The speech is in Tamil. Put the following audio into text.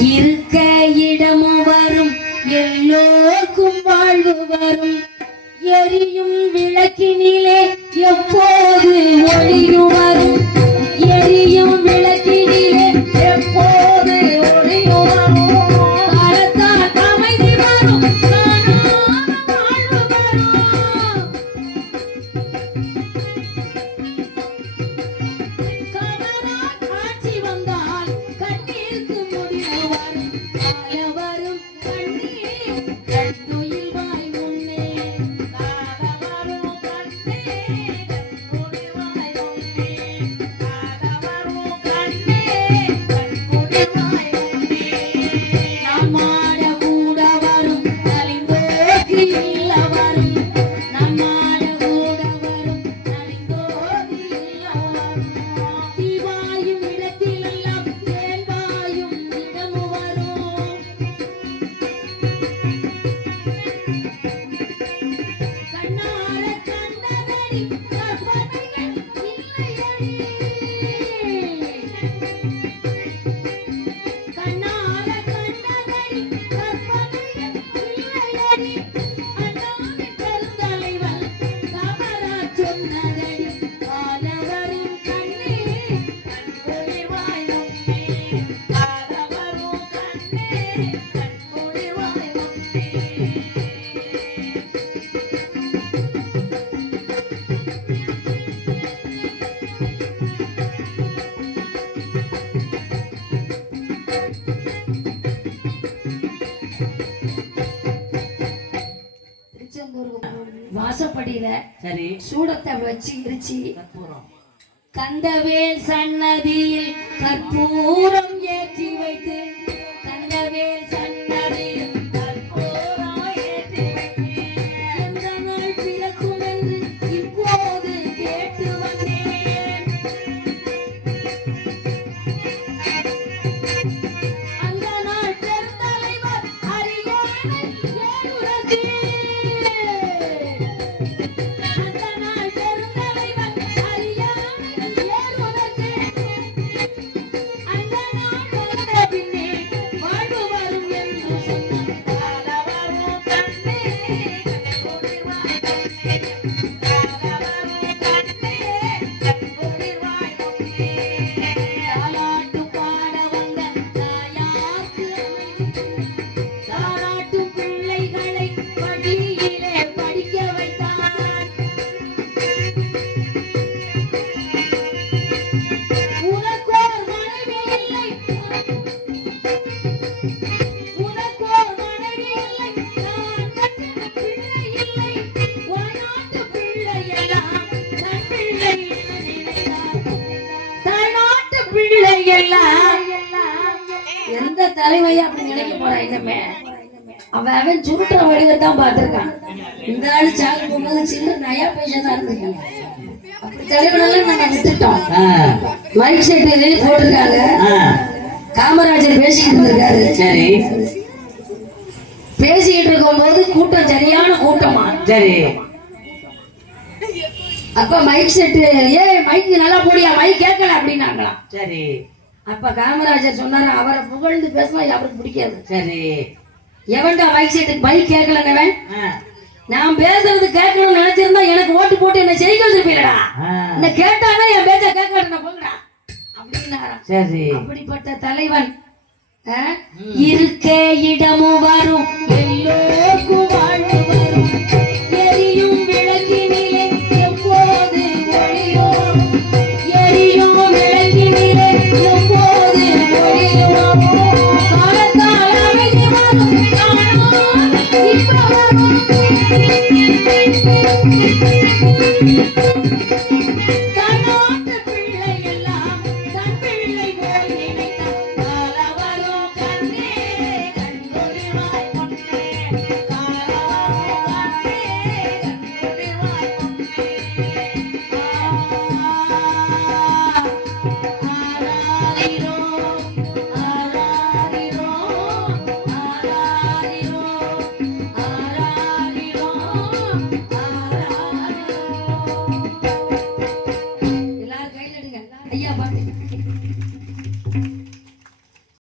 இருக்க இடமும் வரும், எல்லோருக்கும் வாழ்வு வரும். எரியும் விளக்கினிலே எப்போது ஒளியும் வரும், எரியும் விளக்கினிலே எப்போது ஒளியும் வரும். காலத்தால் அமைதி வரும், வாழ்வு வரும். கவரால் ஆட்சி வந்தால் கண்ணீருக்கு முடிவு வரும், கால வரும் கண்ணீர் கட்டுயில் வாய் முன்னே. கால வரும் கண்ணீர் கட்டுயில் வாய் முன்னே. கால வரும் கண்ணீர் கட்டுயில் வாய் முன்னே. நம்மாட கூட வரும் நலிந்தோர்க்கு இல்ல வரும், நம்மாட கூட வரும் நலிந்தோர்க்கு இல்ல வரும். தீவாயும் இடத்திலெல்லாம் தேன்வாயும் இடமும் வரும். கண்ணால கண்டதடி கற்பனைகள் இல்லையடி, கண்ணால கண்டதடி கற்பனைகள் இல்லையடி. அண்ணாவின் பெருந்தலைவன் காமராஜ் சொன்னதடி, கால வரும் கண்ணீர் கண்குளிர் வாய் முன்னே. கால வரும் கண்ணீர் கண்குளிர் வாய் முன்னே. திருச்செந்தூருக்கு வாசப்படியில சரி சூடத்தை வச்சு எரிச்சு கற்பூரம் கந்தவேல் சன்னதியில் கற்பூரம் ஏற்றி வைத்து, கந்தவேல் சன்னதியில் கற்பூரம் ஏற்றி வைத்து, எந்த நாள் பிறக்கும் என்று இப்போது கேட்டு வந்தேன். அந்த நாள் பெருந்தலைவர் அரியணை ஏறுகிறது. அந்த நாள் பெருந்தலைவர் அரியணை ஏறுவதற்கு, அந்த நாள் வந்த பின்னே வாழ்வு வரும் என்று சொன்னார். கால வரும் கண்ணீர் கண்குளிர் வாய் முன்னே. கால வரும் கண்ணீர் கண்குளிர் வாய் முன்னே. தாலாட்டு பாட வந்த தாயாருக்கு அமைதி, தாலாட்டும் பிள்ளைகளை பள்ளியிலே படிக்க வைத்தார். உனக்கோர் மனைவி இல்லை, உனக்கோர் மனைவி இல்லை, நான் கட்டின பிள்ளை இல்லை. உன்னாட்டு பிள்ளையெல்லாம் தன் பிள்ளை என நினைத்தார். தன்னாட்டு பிள்ளையெல்லாம் எந்த தலைமையா அப்படி நினைக்க போறான்? இன்னமே அவன் சுருட்டுற வடிவத்தான் பார்த்திருக்கான். இந்த ஆளு சாகு போகும்போது சின்ன நயா பைசா தான் இருந்திருக்காங்க. அப்படி தலைவனெல்லாம் நாங்க விட்டுட்டோம். மைக் செட் போட்டிருக்காங்க. காமராஜர் பேசிக்கிட்டு இருந்திருக்காரு. சரி பேசிக்கிட்டு இருக்கும் போது கூட்டம் சரியான கூட்டமா. சரி அப்ப மைக் செட்டு மைக் நல்லா போடியா, மைக் கேட்கல அப்படின்னாங்களாம். சரி அப்ப காமராஜர் சொன்னாரு, அவரை புகழ்ந்து பேசினா அவருக்கு பிடிக்காது. சரி எவன்டா மைக் செட்டுக்கு மைக் கேட்கலன்னவன், ஆ, நான் பேசுறது கேட்கணும்னு நினைச்சிருந்தா எனக்கு ஓட்டு போட்டு என்ன செய்ய வச்சிருப்பீங்களா? ஆ, இந்த கேட்டானா என் பேச்ச கேட்க போங்கடா அப்படின்னாராம். சரி அப்படிப்பட்ட தலைவன் இருக்க இடமும் வரும்,